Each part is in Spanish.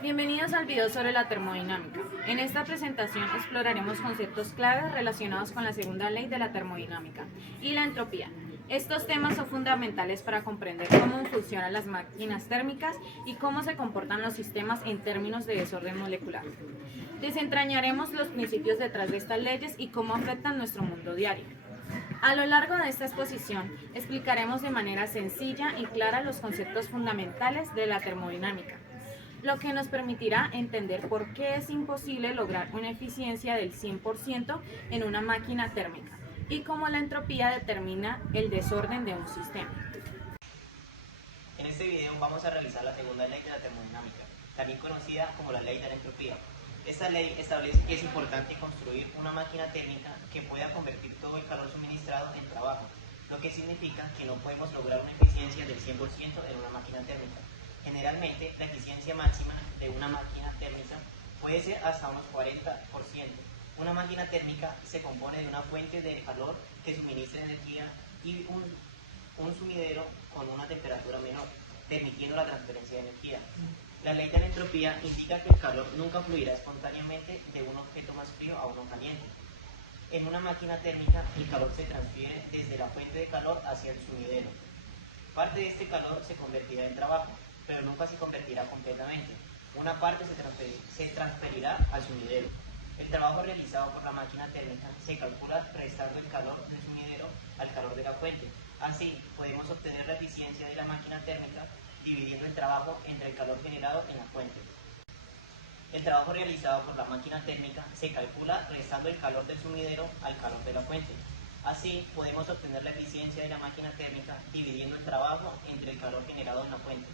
Bienvenidos al video sobre la termodinámica. En esta presentación exploraremos conceptos claves relacionados con la segunda ley de la termodinámica y la entropía. Estos temas son fundamentales para comprender cómo funcionan las máquinas térmicas y cómo se comportan los sistemas en términos de desorden molecular. Desentrañaremos los principios detrás de estas leyes y cómo afectan nuestro mundo diario. A lo largo de esta exposición explicaremos de manera sencilla y clara los conceptos fundamentales de la termodinámica, lo que nos permitirá entender por qué es imposible lograr una eficiencia del 100% en una máquina térmica y cómo la entropía determina el desorden de un sistema. En este video vamos a realizar la segunda ley de la termodinámica, también conocida como la ley de la entropía. Esta ley establece que es importante construir una máquina térmica que pueda convertir todo el calor suministrado en trabajo, lo que significa que no podemos lograr una eficiencia del 100% en una máquina térmica. Generalmente, la eficiencia máxima de una máquina térmica puede ser hasta unos 40%. Una máquina térmica se compone de una fuente de calor que suministra energía y un sumidero con una temperatura menor, permitiendo la transferencia de energía. La ley de la entropía indica que el calor nunca fluirá espontáneamente de un objeto más frío a uno caliente. En una máquina térmica, el calor se transfiere desde la fuente de calor hacia el sumidero. Parte de este calor se convertirá en trabajo, pero nunca se convertirá completamente. Una parte se transferirá al sumidero. El trabajo realizado por la máquina térmica se calcula restando el calor del sumidero al calor de la fuente. Así, podemos obtener la eficiencia de la máquina térmica dividiendo el trabajo entre el calor generado en la fuente. El trabajo realizado por la máquina térmica se calcula restando el calor del sumidero al calor de la fuente. Así, podemos obtener la eficiencia de la máquina térmica dividiendo el trabajo entre el calor generado en la fuente.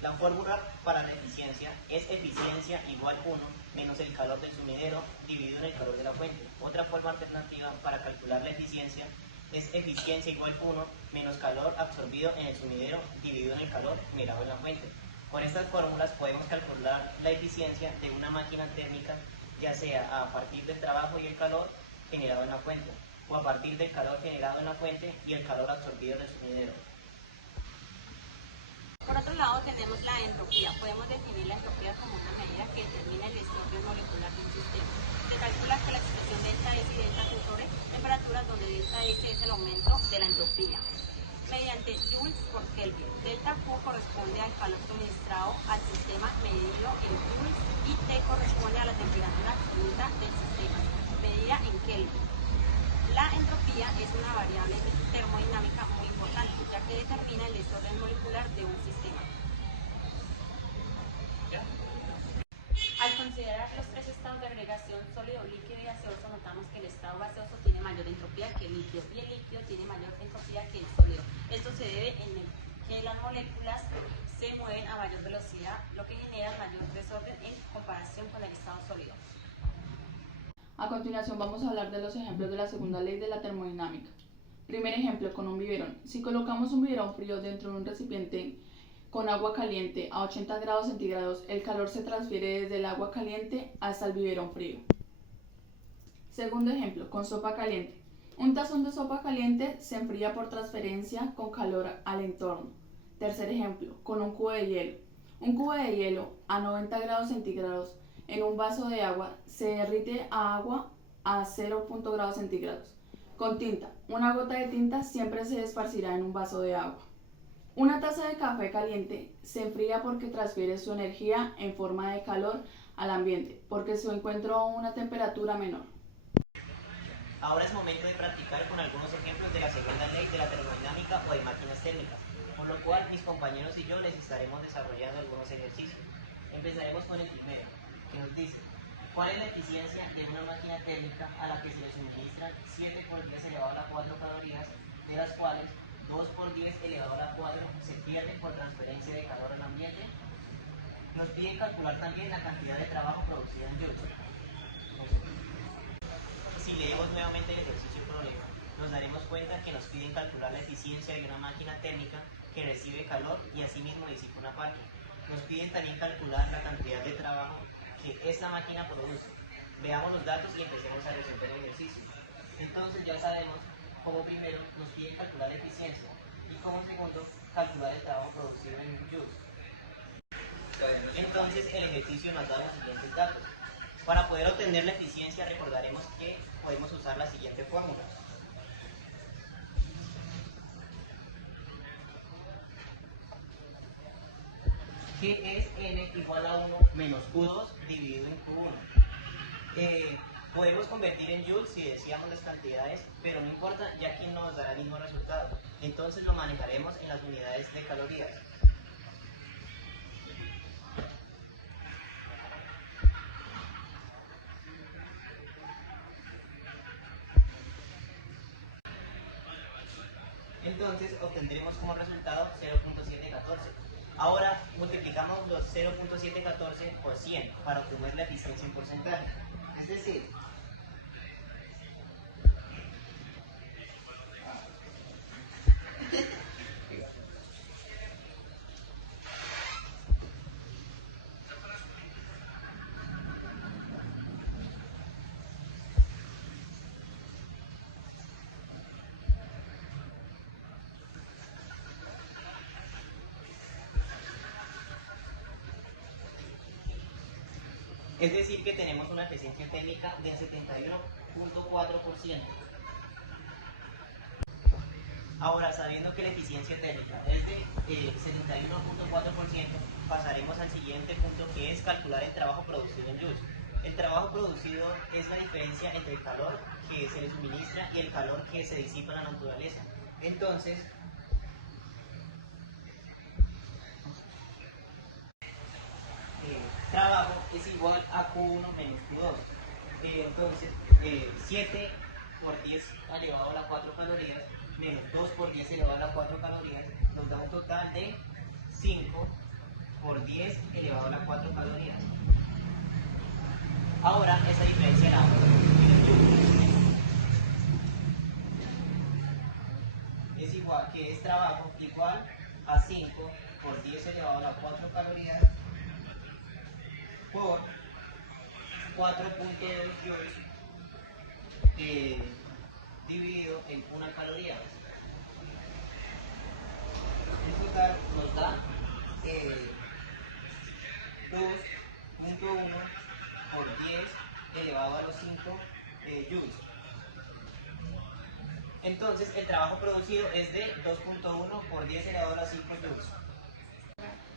La fórmula para la eficiencia es eficiencia igual 1 menos el calor del sumidero dividido en el calor de la fuente. Otra forma alternativa para calcular la eficiencia es eficiencia igual 1 menos calor absorbido en el sumidero dividido en el calor generado en la fuente. Con estas fórmulas podemos calcular la eficiencia de una máquina térmica, ya sea a partir del trabajo y el calor generado en la fuente, o a partir del calor generado en la fuente y el calor absorbido del sumidero. Por otro lado, tenemos la entropía. Podemos definir la entropía como una medida que determina el desorden molecular de un sistema. Se calcula que la expresión delta S y delta Q sobre temperaturas, donde delta S es el aumento de la entropía, mediante joules por Kelvin. Delta Q corresponde al calor suministrado al sistema medido en joules y T corresponde a la temperatura absoluta del sistema, medida en Kelvin. La entropía es una variable termodinámica muy importante, ya que determina el desorden molecular de un sistema. Al considerar los tres estados de agregación sólido, líquido y gaseoso, notamos que el estado gaseoso tiene mayor entropía que el líquido y el líquido tiene mayor entropía que el sólido. Esto se debe en que las moléculas se mueven a mayor velocidad, lo que genera mayor desorden en comparación con el estado sólido. A continuación vamos a hablar de los ejemplos de la segunda ley de la termodinámica. Primer ejemplo, con un biberón. Si colocamos un biberón frío dentro de un recipiente con agua caliente a 80 grados centígrados, el calor se transfiere desde el agua caliente hasta el biberón frío. Segundo ejemplo, con sopa caliente. Un tazón de sopa caliente se enfría por transferencia con calor al entorno. Tercer ejemplo, con un cubo de hielo. Un cubo de hielo a 90 grados centígrados en un vaso de agua se derrite a agua a 0 grados centígrados. Con tinta. Una gota de tinta siempre se esparcirá en un vaso de agua. Una taza de café caliente se enfría porque transfiere su energía en forma de calor al ambiente, porque se encuentra a una temperatura menor. Ahora es momento de practicar con algunos ejemplos de la segunda ley de la termodinámica o de máquinas térmicas, por lo cual mis compañeros y yo les estaremos desarrollando algunos ejercicios. Empezaremos con el primero, que nos dice: ¿cuál es la eficiencia de una máquina térmica a la que se le suministran 7 por 10 elevado a la 4 calorías, de las cuales 2 por 10 elevado a la 4 se pierden por transferencia de calor al ambiente? Nos piden calcular también la cantidad de trabajo producida en joules. Si leemos nuevamente el ejercicio problema, nos daremos cuenta que nos piden calcular la eficiencia de una máquina térmica que recibe calor y asimismo disipa una parte. Nos piden también calcular la cantidad de trabajo que esta máquina produce. Veamos los datos y empecemos a resolver el ejercicio. Entonces ya sabemos como primero nos pide calcular eficiencia y como segundo calcular el trabajo producido en joules. Entonces el ejercicio nos da los siguientes datos. Para poder obtener la eficiencia recordaremos que podemos usar la siguiente fórmula. Que es n igual a 1 menos Q2 dividido en Q1. Podemos convertir en joules si decíamos las cantidades, pero no importa ya que nos dará el mismo resultado. Entonces lo manejaremos en las unidades de calorías. Entonces obtendremos como resultado 0.714. Ahora multiplicamos los 0.714 por 100 para obtener la eficiencia en porcentaje. Es decir, que tenemos una eficiencia técnica del 71.4%. Ahora, sabiendo que la eficiencia técnica es de 71.4%, pasaremos al siguiente punto, que es calcular el trabajo producido en joules. El trabajo producido es la diferencia entre el calor que se le suministra y el calor que se disipa en la naturaleza. Entonces, trabajo es igual a Q1 menos Q2. Entonces, 7 por 10 elevado a la 4 calorías menos 2 por 10 elevado a la 4 calorías nos da un total de 5 por 10 elevado a la 4 calorías. Ahora, esa diferencia la vamos a dividir en joules. Es igual, que es trabajo igual a 5 por 10 elevado a la 4 calorías por 4.2 joules dividido en una caloría. En total nos da 2.1 por 10 elevado a los 5 joules. Entonces el trabajo producido es de 2.1 por 10 elevado a los 5 joules.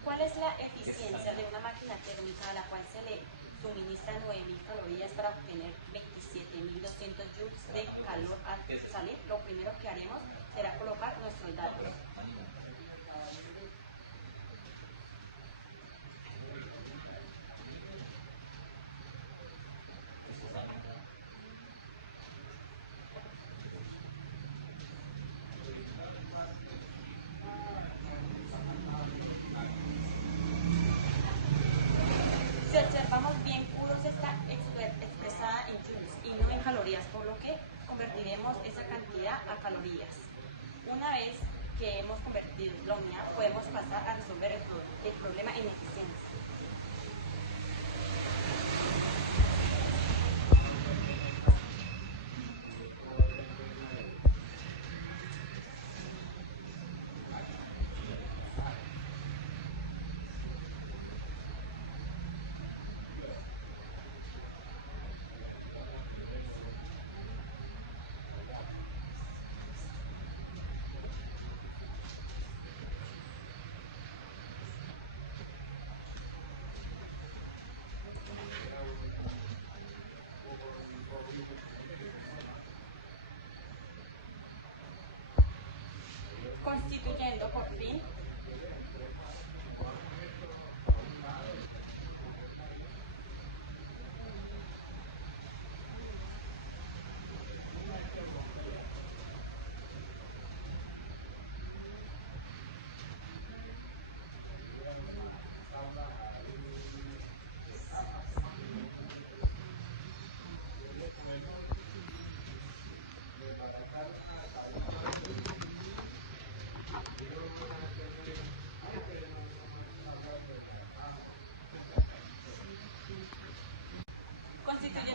¿Cuál es la eficiencia de una máquina térmica a la cual se le suministran 9.000 calorías para obtener 27.200 joules de calor al salir? Lo primero que haremos será colocar nuestros datos. Si observamos bien, Q2 está expresada en joules y no en calorías, por lo que convertiremos esa cantidad a calorías. Una vez que hemos convertido la unidad, podemos pasar a resolver el problema en eficiencia. Constituyendo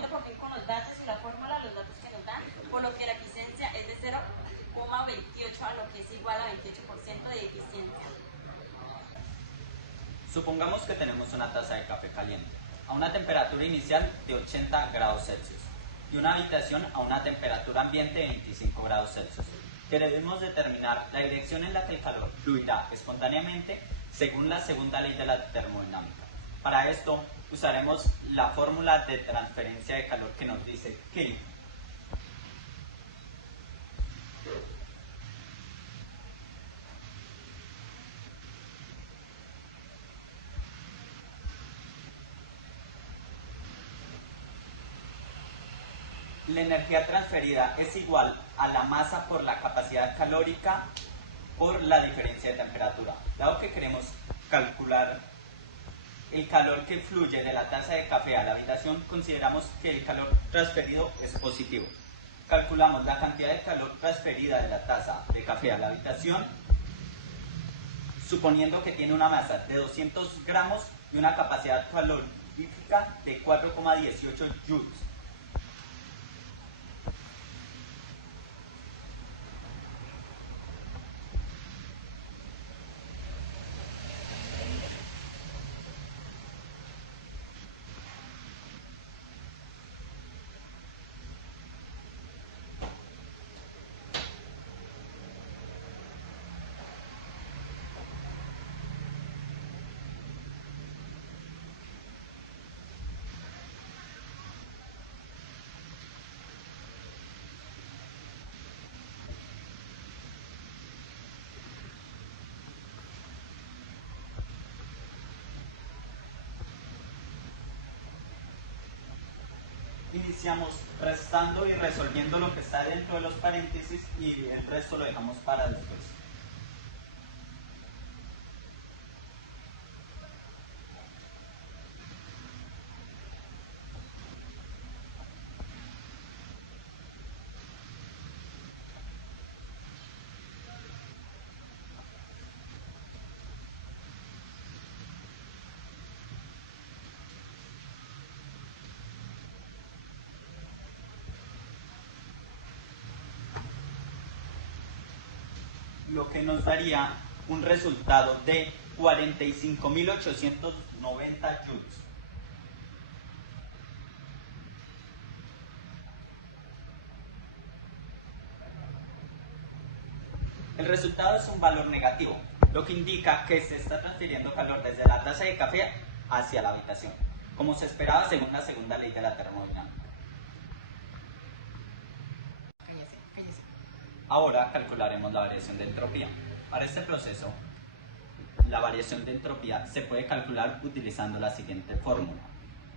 por fin con los datos y la fórmula, los datos que nos dan, por lo que la eficiencia es de 0. 28, a lo que es igual a 28% de eficiencia. Supongamos que tenemos una taza de café caliente a una temperatura inicial de 80 grados Celsius y una habitación a una temperatura ambiente de 25 grados Celsius. Debemos determinar la dirección en la que el calor fluirá espontáneamente según la segunda ley de la termodinámica. Para esto usaremos la fórmula de transferencia de calor que nos dice que la energía transferida es igual a la masa por la capacidad calórica por la diferencia de temperatura. Dado que queremos calcular el calor que fluye de la taza de café a la habitación, consideramos que el calor transferido es positivo. Calculamos la cantidad de calor transferida de la taza de café a la habitación, suponiendo que tiene una masa de 200 gramos y una capacidad calorífica de 4,18 joules. Iniciamos restando y resolviendo lo que está dentro de los paréntesis y el resto lo dejamos para después. Lo que nos daría un resultado de 45.890 joules. El resultado es un valor negativo, lo que indica que se está transfiriendo calor desde la taza de café hacia la habitación, como se esperaba según la segunda ley de la termodinámica. Ahora calcularemos la variación de entropía. Para este proceso, la variación de entropía se puede calcular utilizando la siguiente fórmula.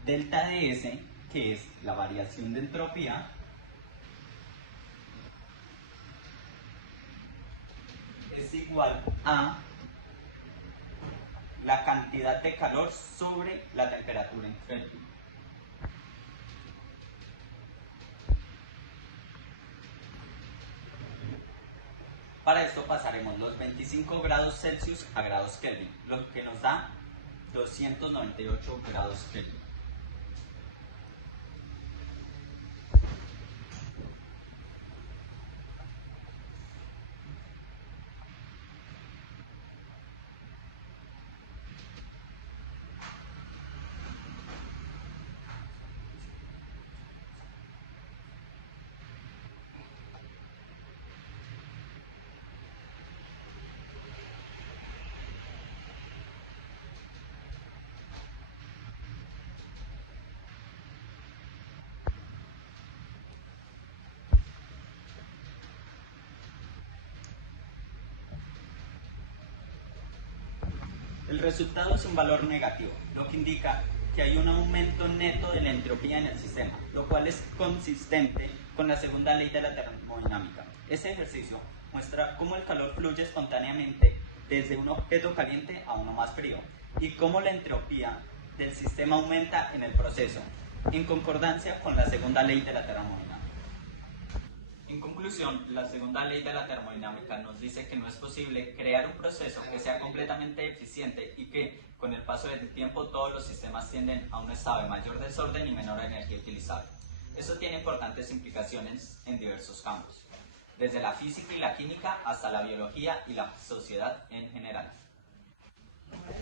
Delta de S, que es la variación de entropía, es igual a la cantidad de calor sobre la temperatura en Kelvin. Para esto pasaremos los 25 grados Celsius a grados Kelvin, lo que nos da 298 grados Kelvin. El resultado es un valor negativo, lo que indica que hay un aumento neto de la entropía en el sistema, lo cual es consistente con la segunda ley de la termodinámica. Este ejercicio muestra cómo el calor fluye espontáneamente desde un objeto caliente a uno más frío y cómo la entropía del sistema aumenta en el proceso, en concordancia con la segunda ley de la termodinámica. En conclusión, la segunda ley de la termodinámica nos dice que no es posible crear un proceso que sea completamente eficiente y que, con el paso del tiempo, todos los sistemas tienden a un estado de mayor desorden y menor energía utilizable. Eso tiene importantes implicaciones en diversos campos. desde la física y la química hasta la biología y la sociedad en general.